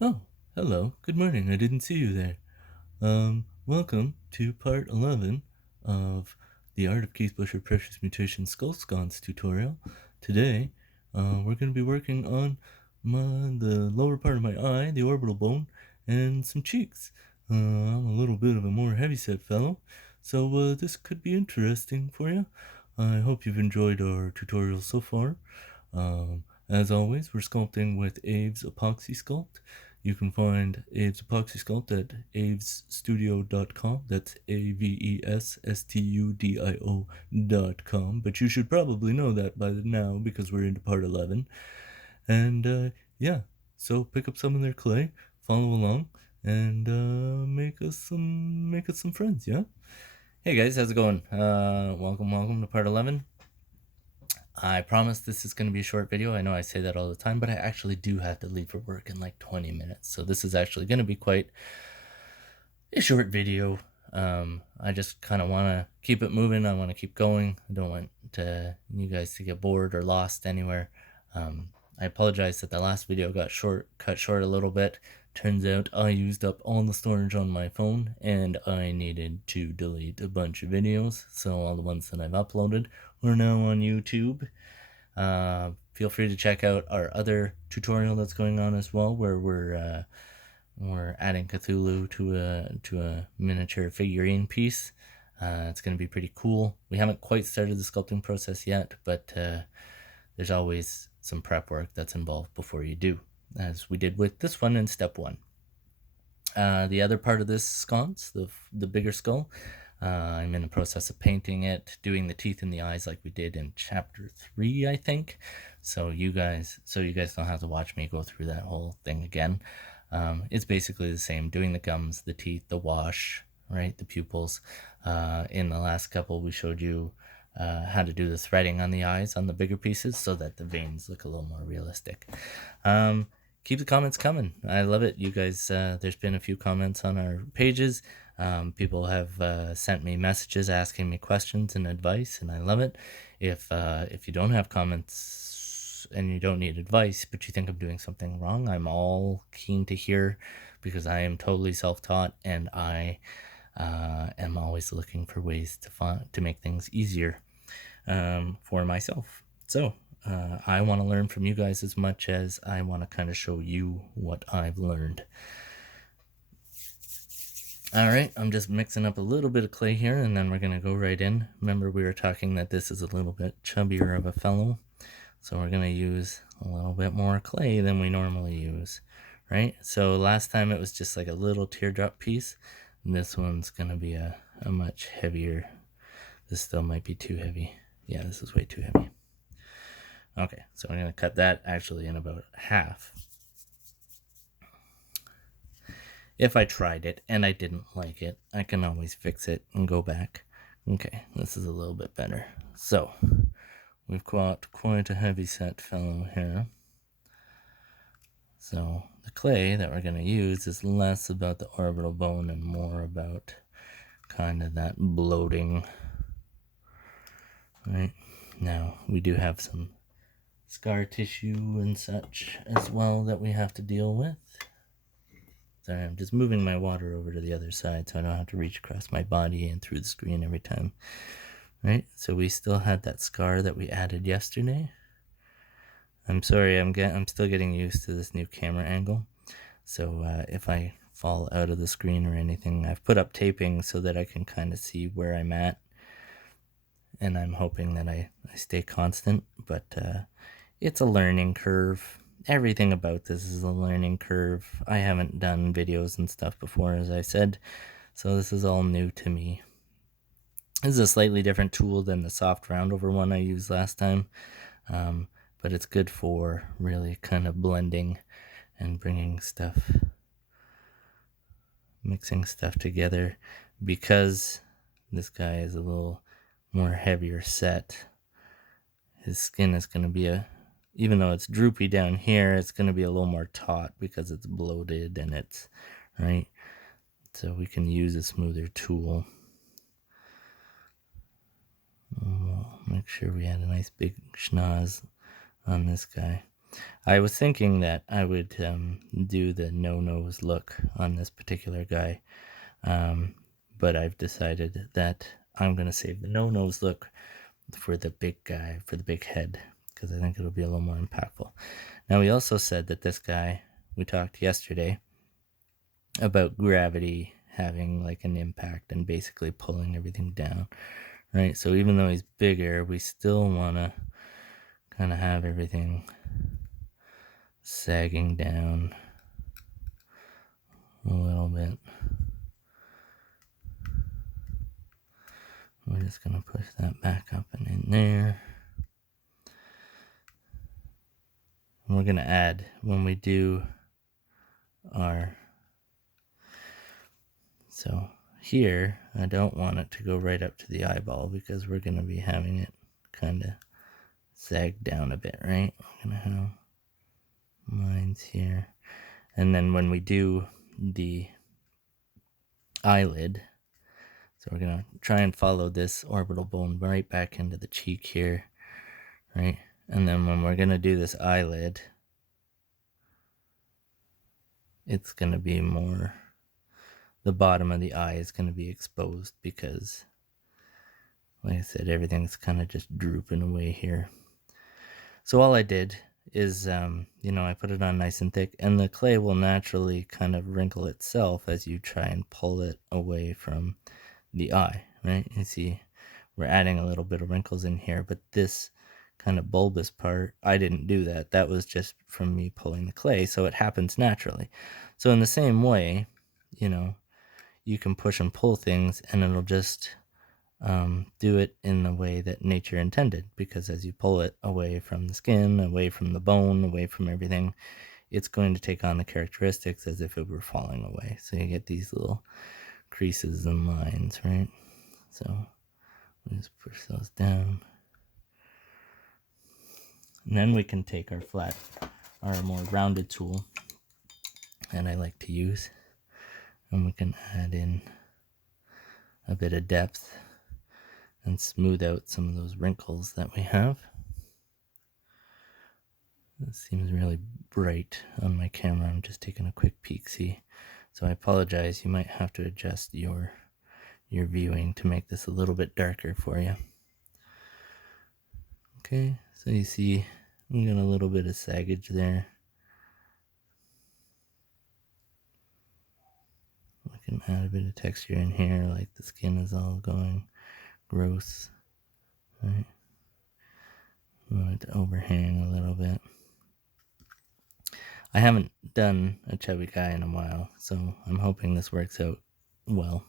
Oh, hello. Good morning. I didn't see you there. Welcome to part 11 of the Art of Keith Busher Precious Mutation Sconce tutorial. Today, we're going to be working on the lower part of my eye, the orbital bone, and some cheeks. I'm a little bit of a more heavyset fellow, so this could be interesting for you. I hope you've enjoyed our tutorial so far. As always, we're sculpting with Aves Epoxy Sculpt. You can find Aves Epoxy Sculpt at avesstudio.com. That's AVESSTUDIO.com. But you should probably know that by now because we're into part 11. And yeah, so pick up some of their clay, follow along, and make us some friends. Yeah. Hey guys, how's it going? Welcome to part 11. I promise this is going to be a short video. I know I say that all the time, but I actually do have to leave for work in like 20 minutes. So this is actually going to be quite a short video. I just kind of want to keep it moving. I want to keep going. I don't want you guys to get bored or lost anywhere. I apologize that the last video got cut short a little bit. Turns out I used up all the storage on my phone and I needed to delete a bunch of videos. So all the ones that I've uploaded are now on YouTube. Feel free to check out our other tutorial that's going on as well, where we're adding Cthulhu to a miniature figurine piece. It's going to be pretty cool. We haven't quite started the sculpting process yet, but there's always some prep work that's involved before you do, as we did with this one in step 1. The other part of this sconce, the bigger skull, I'm in the process of painting it, doing the teeth and the eyes like we did in chapter 3, I think. So you guys don't have to watch me go through that whole thing again. It's basically the same, doing the gums, the teeth, the wash, right, the pupils. In the last couple, we showed you how to do the threading on the eyes on the bigger pieces so that the veins look a little more realistic. Keep the comments coming. I love it. You guys, there's been a few comments on our pages. People have sent me messages asking me questions and advice, and I love it. If you don't have comments and you don't need advice, but you think I'm doing something wrong, I'm all keen to hear, because I am totally self-taught and I am always looking for ways to make things easier for myself. So I want to learn from you guys as much as I want to kind of show you what I've learned. Alright, I'm just mixing up a little bit of clay here, and then we're going to go right in. Remember, we were talking that this is a little bit chubbier of a fellow, so we're going to use a little bit more clay than we normally use, right? So last time it was just like a little teardrop piece, and this one's going to be a much heavier. This still might be too heavy. Yeah, this is way too heavy. Okay, so I'm going to cut that actually in about half. If I tried it and I didn't like it, I can always fix it and go back. Okay, this is a little bit better. So, we've got quite a heavy set fellow here. So, the clay that we're going to use is less about the orbital bone and more about kind of that bloating. Right, now we do have some scar tissue and such as well that we have to deal with. Sorry, I'm just moving my water over to the other side so I don't have to reach across my body and through the screen every time. Right, so we still had that scar that we added yesterday. I'm sorry, I'm still getting used to this new camera angle. So if I fall out of the screen or anything, I've put up taping so that I can kind of see where I'm at. And I'm hoping that I stay constant, but it's a learning curve. Everything about this is a learning curve. I haven't done videos and stuff before, as I said, so this is all new to me. This is a slightly different tool than the soft roundover one I used last time, but it's good for really kind of blending and bringing stuff, mixing stuff together. Because this guy is a little more heavier set, his skin is going to be even though it's droopy down here, it's going to be a little more taut because it's bloated and it's, right? So we can use a smoother tool. We'll make sure we had a nice big schnoz on this guy. I was thinking that I would do the no-nose look on this particular guy, but I've decided that I'm going to save the no-nose look for the big guy, for the big head, because I think it'll be a little more impactful. Now, we also said that this guy, we talked yesterday about gravity having like an impact and basically pulling everything down, right? So even though he's bigger, we still want to kind of have everything sagging down a little bit. We're just going to push that back up and in there. And we're going to add, when we do our, so here, I don't want it to go right up to the eyeball because we're going to be having it kind of sag down a bit, right? We're going to have lines here. And then when we do the eyelid, so we're going to try and follow this orbital bone right back into the cheek here, right? And then when we're going to do this eyelid, it's going to be more, the bottom of the eye is going to be exposed because, like I said, everything's kind of just drooping away here. So all I did is, I put it on nice and thick, and the clay will naturally kind of wrinkle itself as you try and pull it away from the eye, right? You see, we're adding a little bit of wrinkles in here, but this kind of bulbous part, I didn't do that. That was just from me pulling the clay, so it happens naturally. So in the same way, you can push and pull things, and it'll just do it in the way that nature intended, because as you pull it away from the skin, away from the bone, away from everything, it's going to take on the characteristics as if it were falling away. So you get these little creases and lines, right? So we just push those down. And then we can take our more rounded tool, and I like to use, and we can add in a bit of depth and smooth out some of those wrinkles that we have. It seems really bright on my camera. I'm just taking a quick peek, see? So I apologize. You might have to adjust your viewing to make this a little bit darker for you. Okay, so you see we got a little bit of saggage there. We can add a bit of texture in here, like the skin is all going gross, right? We want it to overhang a little bit. I haven't done a chubby guy in a while, so I'm hoping this works out well.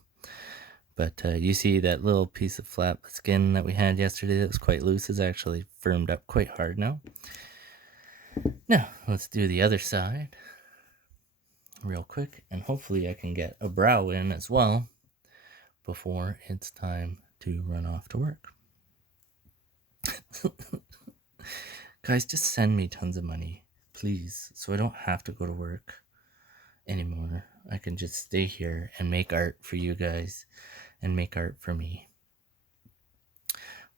But you see that little piece of flat skin that we had yesterday that was quite loose is actually firmed up quite hard now. Now, let's do the other side real quick, and hopefully I can get a brow in as well before it's time to run off to work. Guys, just send me tons of money, please, so I don't have to go to work anymore. I can just stay here and make art for you guys and make art for me.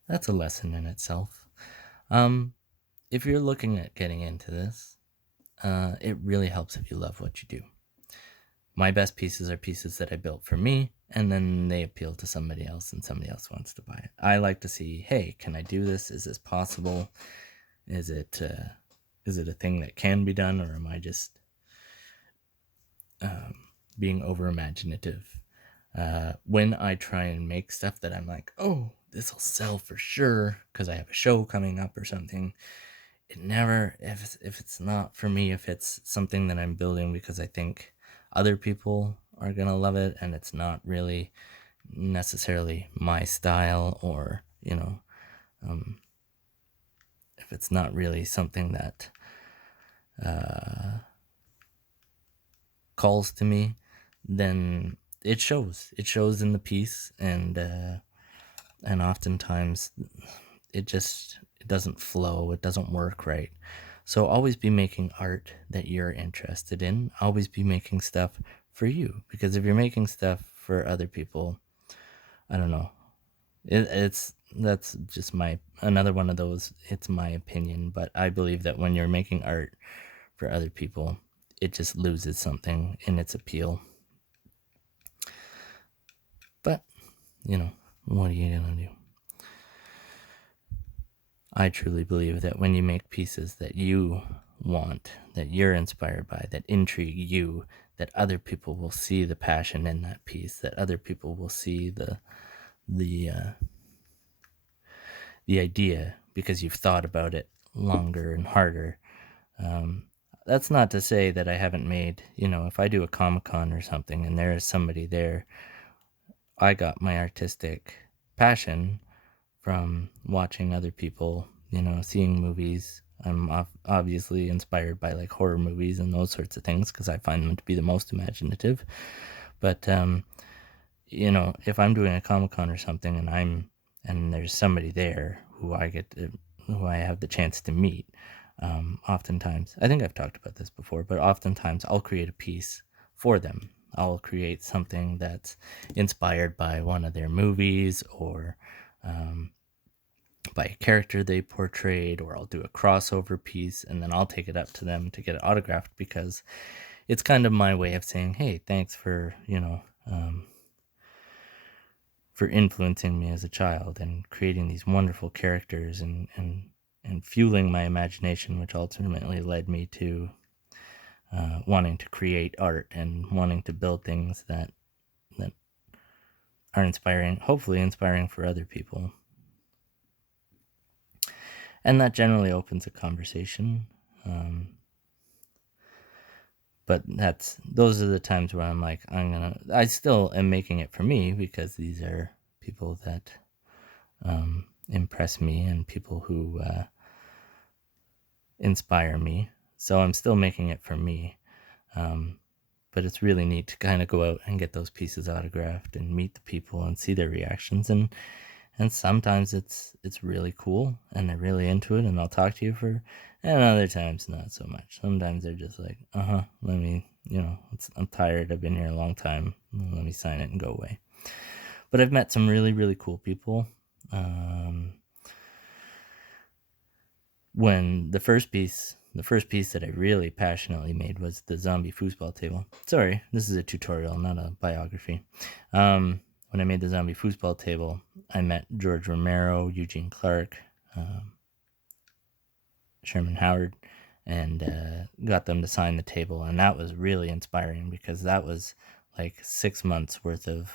That's a lesson in itself. If you're looking at getting into this, it really helps if you love what you do. My best pieces are pieces that I built for me, and then they appeal to somebody else, and somebody else wants to buy it. I like to see, hey, can I do this? Is this possible? Is it a thing that can be done, or am I just being over imaginative? When I try and make stuff that I'm like, oh, this will sell for sure because I have a show coming up or something, it never, if it's not for me, if it's something that I'm building because I think other people are gonna love it and it's not really necessarily my style, or if it's not really something that calls to me, then it shows in the piece, and oftentimes it doesn't flow, it doesn't work right. So always be making art that you're interested in. Always be making stuff for you, because if you're making stuff for other people, I don't know, That's just another one of those, it's my opinion, but I believe that when you're making art for other people, it just loses something in its appeal. But, what are you gonna do? I truly believe that when you make pieces that you want, that you're inspired by, that intrigue you, that other people will see the passion in that piece, that other people will see the idea because you've thought about it longer and harder. That's not to say that I haven't made, if I do a Comic-Con or something and there is somebody there, I got my artistic passion from watching other people, seeing movies. I'm obviously inspired by like horror movies and those sorts of things because I find them to be the most imaginative. But if I'm doing a Comic-Con or something and there's somebody there who I have the chance to meet, oftentimes, I think I've talked about this before, but oftentimes I'll create a piece for them. I'll create something that's inspired by one of their movies or by a character they portrayed, or I'll do a crossover piece and then I'll take it up to them to get it autographed because it's kind of my way of saying, hey, thanks for, for influencing me as a child and creating these wonderful characters and fueling my imagination, which ultimately led me to wanting to create art and wanting to build things that are inspiring, hopefully inspiring for other people. And that generally opens a conversation. But those are the times where I'm like, I still am making it for me because these are people that impress me and people who inspire me. So I'm still making it for me. But it's really neat to kind of go out and get those pieces autographed and meet the people and see their reactions. And sometimes it's really cool and they're really into it and they'll talk to you and other times not so much. Sometimes they're just like, let me, I'm tired. I've been here a long time. Let me sign it and go away. But I've met some really, really cool people. When the first piece that I really passionately made was the zombie foosball table. Sorry, this is a tutorial, not a biography. When I made the zombie foosball table, I met George Romero, Eugene Clark, Sherman Howard, and got them to sign the table. And that was really inspiring because that was like 6 months worth of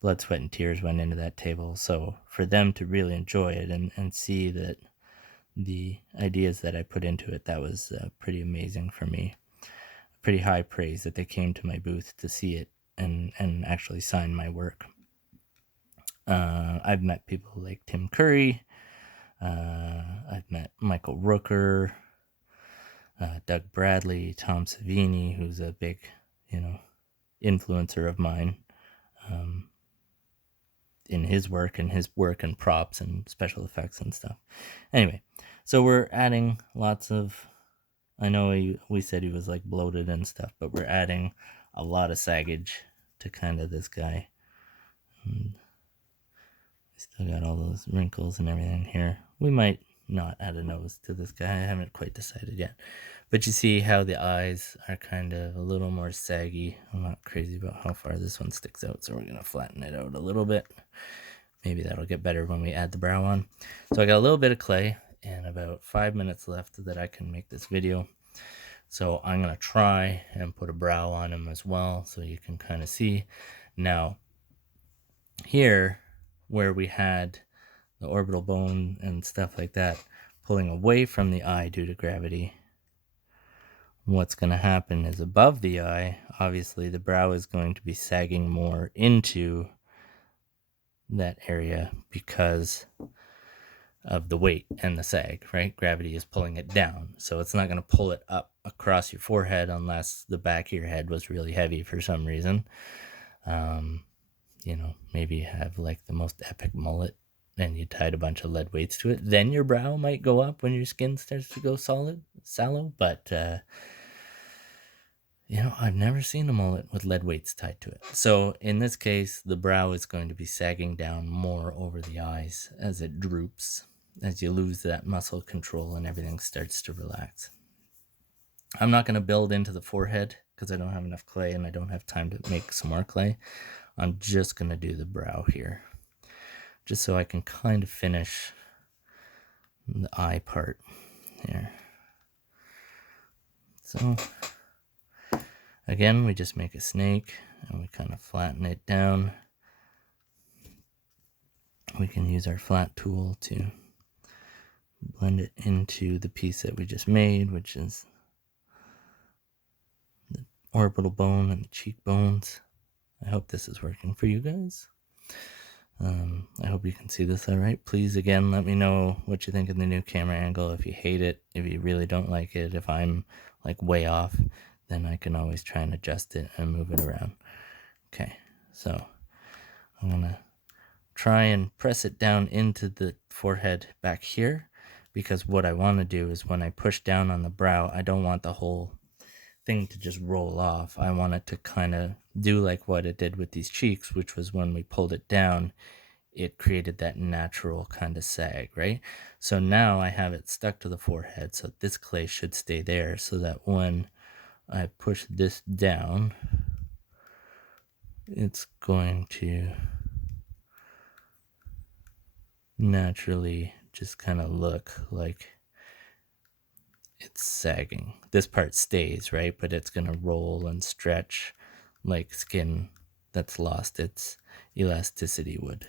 blood, sweat, and tears went into that table. So for them to really enjoy it and see that the ideas that I put into it, that was pretty amazing for me. Pretty high praise that they came to my booth to see it and actually sign my work. I've met people like Tim Curry. I've met Michael Rooker, Doug Bradley, Tom Savini, who's a big, influencer of mine in his work and props and special effects and stuff. Anyway, so we're adding lots of, I know we said he was like bloated and stuff, but we're adding a lot of saggage to kind of this guy. And still got all those wrinkles and everything here. We might not add a nose to this guy. I haven't quite decided yet. But you see how the eyes are kind of a little more saggy. I'm not crazy about how far this one sticks out, so we're going to flatten it out a little bit. Maybe that'll get better when we add the brow on. So I got a little bit of clay and about 5 minutes left that I can make this video. So I'm going to try and put a brow on him as well so you can kind of see. Now, here where we had the orbital bone and stuff like that pulling away from the eye due to gravity, what's going to happen is above the eye, obviously the brow is going to be sagging more into that area because of the weight and the sag, right? Gravity is pulling it down. So it's not going to pull it up across your forehead unless the back of your head was really heavy for some reason. Maybe you have like the most epic mullet and you tied a bunch of lead weights to it. Then your brow might go up when your skin starts to go sallow. But You know, I've never seen a mullet with lead weights tied to it. So in this case, the brow is going to be sagging down more over the eyes as it droops, as you lose that muscle control and everything starts to relax. I'm not going to build into the forehead because I don't have enough clay and I don't have time to make some more clay. I'm just going to do the brow here, just so I can kind of finish the eye part here. So again, we just make a snake and we kind of flatten it down. We can use our flat tool to blend it into the piece that we just made, which is the orbital bone and the cheekbones. I hope this is working for you guys. I hope you can see this all right. Please, again, let me know what you think of the new camera angle. If you hate it, if you really don't like it, if I'm like way off, then I can always try and adjust it and move it around. Okay, so I'm gonna try and press it down into the forehead back here, because what I want to do is when I push down on the brow, I don't want the whole thing to just roll off. I want it to kind of do like what it did with these cheeks, which was when we pulled it down, it created that natural kind of sag, right? So now I have it stuck to the forehead, so this clay should stay there so that when I push this down, it's going to naturally just kind of look like it's sagging. This part stays, right? But it's going to roll and stretch like skin that's lost its elasticity would.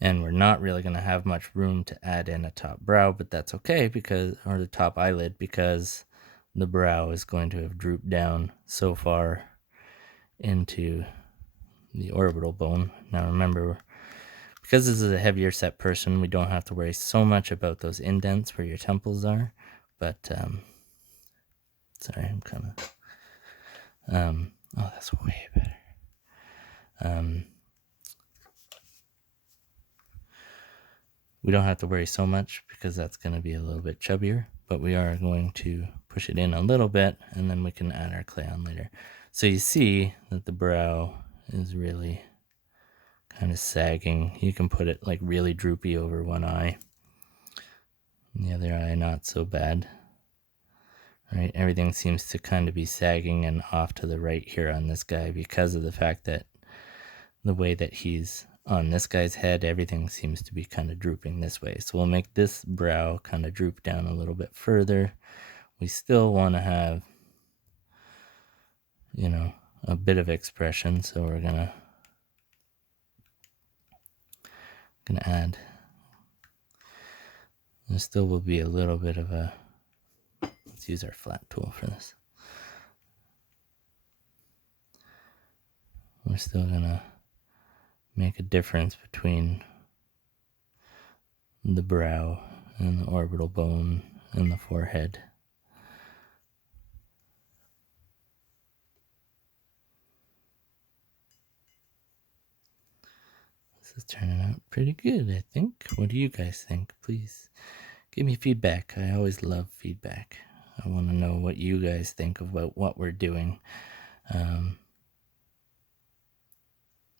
And we're not really going to have much room to add in a top brow, but that's okay because, or the top eyelid, because the brow is going to have drooped down so far into the orbital bone. Now remember, because this is a heavier set person, we don't have to worry so much about those indents where your temples are. But sorry, I'm kind of oh, that's way better. We don't have to worry so much because that's going to be a little bit chubbier, but we are going to push it in a little bit and then we can add our clay on later. So you see that the brow is really kind of sagging. You can put it like really droopy over one eye. The other eye, not so bad. Right? Everything seems to kind of be sagging and off to the right here on this guy because of the fact that the way that he's on this guy's head, everything seems to be kind of drooping this way. So we'll make this brow kind of droop down a little bit further. We still want to have, you know, a bit of expression. So we're gonna add, there still will be a little bit of a, let's use our flat tool for this. We're still gonna make a difference between the brow and the orbital bone and the forehead. This is turning out pretty good, I think. What do you guys think? Please give me feedback. I always love feedback. I want to know what you guys think about what we're doing.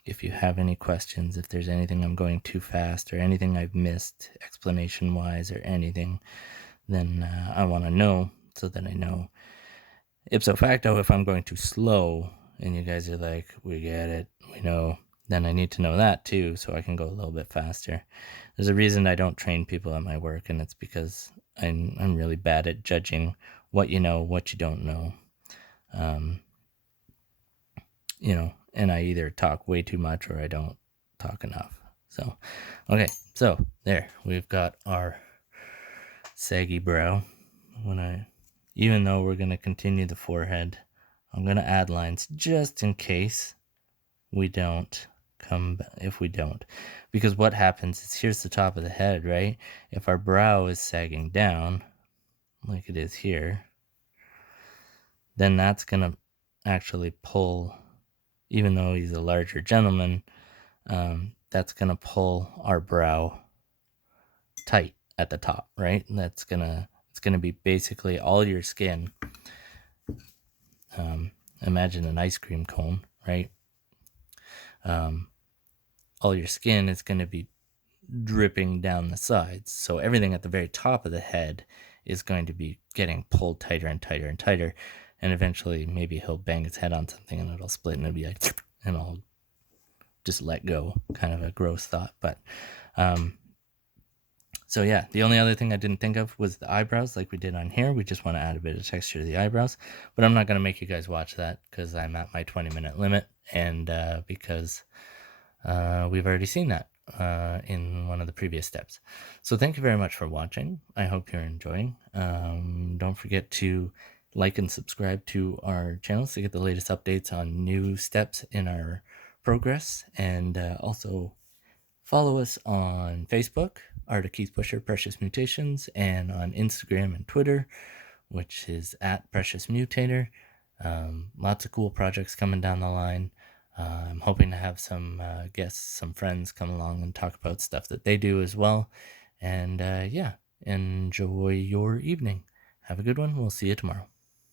If you have any questions, if there's anything I'm going too fast or anything I've missed explanation-wise or anything, then I want to know so that I know ipso facto if I'm going too slow and you guys are like, we get it, we know, then I need to know that too so I can go a little bit faster. There's a reason I don't train people at my work, and it's because I'm really bad at judging what you know, what you don't know. You know, and I either talk way too much or I don't talk enough. So, okay, so there, we've got our saggy brow. Even though we're going to continue the forehead, I'm going to add lines just in case we don't if we don't. Because what happens is, here's the top of the head, right? If our brow is sagging down, like it is here, then that's going to actually pull, even though he's a larger gentleman, that's going to pull our brow tight at the top, right? It's going to be basically all your skin imagine an ice cream cone, right? All your skin is going to be dripping down the sides. So everything at the very top of the head is going to be getting pulled tighter and tighter and tighter. And eventually maybe he'll bang his head on something and it'll split and it'll be like, and I'll just let go. Kind of a gross thought. But so yeah, the only other thing I didn't think of was the eyebrows like we did on here. We just want to add a bit of texture to the eyebrows. But I'm not going to make you guys watch that because I'm at my 20-minute limit. And because we've already seen that in one of the previous steps. So thank you very much for watching. I hope you're enjoying. Don't forget to like and subscribe to our channels to get the latest updates on new steps in our progress. And also follow us on Facebook, Art of Keith Pusher Precious Mutations, and on Instagram and Twitter, which is at Precious Mutator. Lots of cool projects coming down the line. I'm hoping to have some guests, some friends come along and talk about stuff that they do as well. And yeah, enjoy your evening. Have a good one. We'll see you tomorrow.